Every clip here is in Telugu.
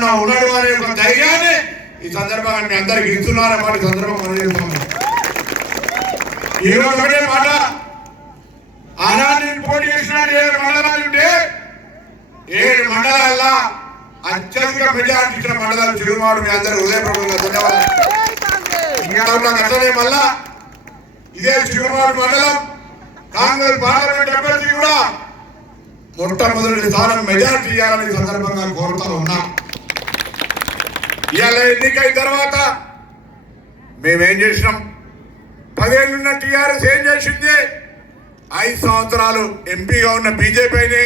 అన్న ఉన్నాడు అనే ఒక ధైర్యాన్ని ఈ సందర్భంగా మీ అందరికి ఇస్తున్నారన్నమాట సందర్భం ఈరోజు ఒకటే మాట, ఆనాడు పోటీ చేసినాడు 7 మండలాలు ఉంటే 7 మండలాల్లో అత్యధిక మెజార్టీ ఇచ్చిన మండలాలు చిరుమాడు. మీ అందరూ హృదయపూర్వకంగా ధన్యవాదాలు. ఇంకా అట్లనే మళ్ళా ఇదే చిరుమాడు మండలం కాంగ్రెస్ పార్లమెంట్ అభ్యర్థి కూడా మొట్టమొదటి స్థానం మెజార్టీ ఇవ్వాలని సందర్భంగా కోరుతా ఉన్నాం. ఇవాళ ఎన్నికైన తర్వాత మేమేం చేసినాం? 10 ఏళ్ళున్న టీఆర్ఎస్ ఏం చేసింది? 5 సంవత్సరాలు ఎంపీగా ఉన్న బీజేపీని,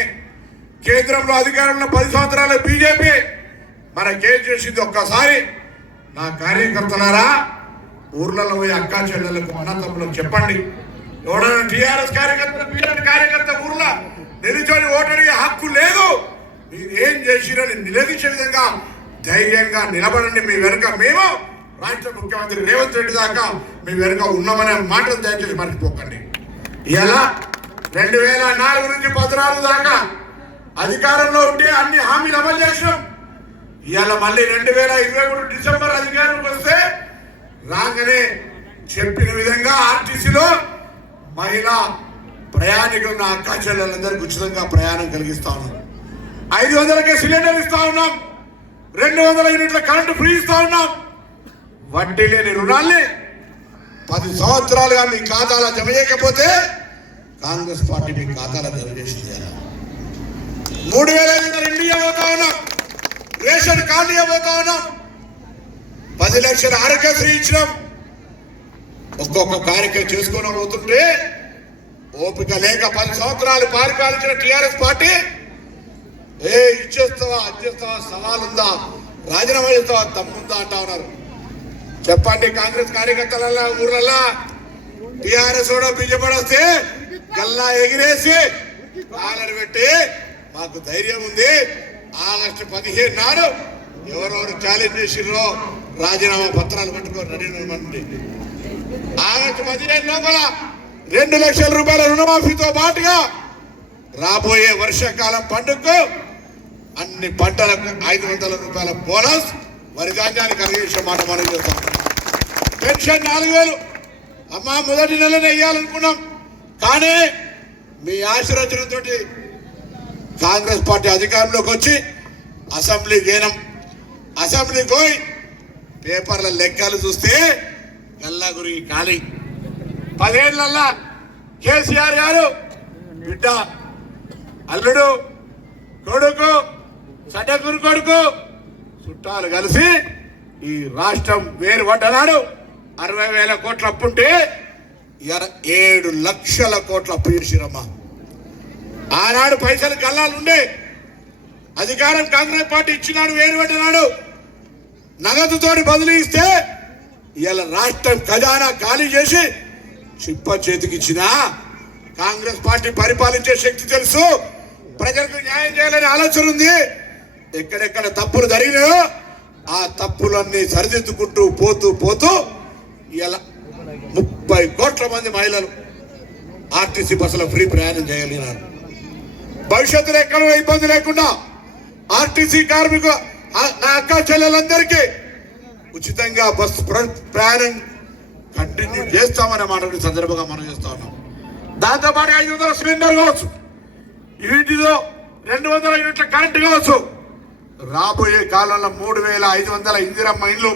కేంద్రంలో అధికారంలో 10 సంవత్సరాలు బీజేపీ మనకేం చేసింది? ఒక్కసారి నా కార్యకర్తలారా ఊర్లలో పోయి అక్కా చెల్లెలకు అన్నతమ్ములకు చెప్పండి. ఎవడైనా టీఆర్ఎస్ కార్యకర్త బీజేపీ కార్యకర్త ఊర్లో నిలుచొని ఓటడిగే హక్కు లేదు. మీరు ఏం చేసిరని నిలదీసే విధంగా ధైర్యంగా నిలబడండి. మీ వెనుక మేము రాష్ట్ర ముఖ్యమంత్రి రేవంత్ రెడ్డి దాకా మీ వెనుక ఉన్నామనే మాటలు దయచేసి మర్చిపోకండి. ఇలా 2004 నుంచి 14 దాకా అధికారంలో ఉంటే అన్ని హామీలు అమలు చేసినాం. ఇవాళ మళ్ళీ 2023 డిసెంబర్ అధికారంలోకి వస్తే రాగానే చెప్పిన విధంగా ఆర్టీసీలో మహిళా ప్రయాణికులు ఉన్న అక్కా చెల్లెలందరికీ ఉచితంగా ప్రయాణం కలిగిస్తా ఉన్నాం. 500కే సిలిండర్ ఇస్తా ఉన్నాం. 200 యూనిట్ల కరెంటు ఫ్రీ ఇస్తా ఉన్నాం. వడ్డీ లేని రుణాల్ని 10 సంవత్సరాలుగా మీ ఖాతాలో జమ చేయకపోతే కాంగ్రెస్ పార్టీ మీ ఖాతాలో జమ చేసింది. 3,500 ఇండి ఇవ్వబోతా ఉన్నాం. రేషన్ కార్డు ఇవ్వబోతా ఉన్నాం. 10 లక్షల ఆరోగ్యశ్రీ ఇచ్చినాం. ఒక్కొక్క కార్యక్రమం చేసుకొని పోతుంటే ఓపిక లేక 10 సంవత్సరాలు పారిపాలించిన టీఆర్ఎస్ పార్టీ ఇచ్చేస్తావా అచ్చేస్తావా, సవాలుందా, రాజీనామా చేస్తావా, తమ్ముందా అంటా ఉన్నారు. చెప్పండి, కాంగ్రెస్ కార్యకర్తల ఊర్లలో టీఆర్ఎస్ బీజేపీ వస్తే గల్లా ఎగిరేసి కాలర్ పెట్టి మాకు ధైర్యం ఉంది, ఆగస్టు 15 నాడు ఎవరెవరు ఛాలెంజ్ చేసిర్రో రాజీనామా పత్రాలు పట్టుకొని రెడీ ఉండండి. ఆగస్టు 15 లోపల 2 లక్షల రూపాయల రుణమాఫీతో పాటుగా రాబోయే వర్షాకాలం పండుగకు అన్ని పంటలకు 500 రూపాయల బోనస్ వరి ధాన్యాన్ని కలిగేసే మాట మనం చేస్తాం. పెన్షన్ 4,000 అమ్మా మొదటి నెలనే వేయాలనుకున్నాం. కానీ మీ ఆశీర్వచనంతో కాంగ్రెస్ పార్టీ అధికారంలోకి వచ్చి అసెంబ్లీకి పోయి పేపర్ల లెక్కలు చూస్తే గల్లా గురి ఖాళీ. 10 ఏళ్లల్లా కేసీఆర్ గారు బిడ్డ, అల్లుడు, కొడుకు, సడ్డకూరు కొడుకు చుట్టాలు కలిసి ఈ రాష్ట్రం వేరు పడ్డనాడు 60,000 కోట్ల అప్పుంటే 7 లక్షల కోట్ల అప్పు ఇచ్చిరమ్మా. ఆనాడు పైసలు గల్లాలుండే అధికారం కాంగ్రెస్ పార్టీ ఇచ్చినాడు, వేరు పడ్డనాడు. నగదుతోటి బదిలీ ఇస్తే ఇలా రాష్ట్రం ఖజానా ఖాళీ చేసి చిప్ప చేతికిచ్చిన కాంగ్రెస్ పార్టీ పరిపాలించే శక్తి తెలుసు. ప్రజలకు న్యాయం చేయాలనే ఆలోచన ఉంది. ఎక్కడెక్కడ తప్పులు జరిగినాయో ఆ తప్పులన్నీ సరిదిద్దుకుంటూ పోతూ ఇలా 30 కోట్ల మంది మహిళలు ఆర్టీసీ బస్సులో ఫ్రీ ప్రయాణం చేయగలిగినారు. భవిష్యత్తులో ఎక్కడ ఇబ్బంది లేకుండా ఆర్టీసీ కార్మికులు నా అక్క చెల్లెలందరికీ ఉచితంగా బస్సు ప్రయాణం కంటిన్యూ చేస్తామనే మాట సందర్భంగా మనం చేస్తా ఉన్నాం. దాంతోపాటు 500 సిలిండర్ కావచ్చు, వీటిలో 200 యూనిట్ల కరెంటు కావచ్చు. రాబోయే కాలంలో 3,500 ఇందిరమ్మ ఇండ్లు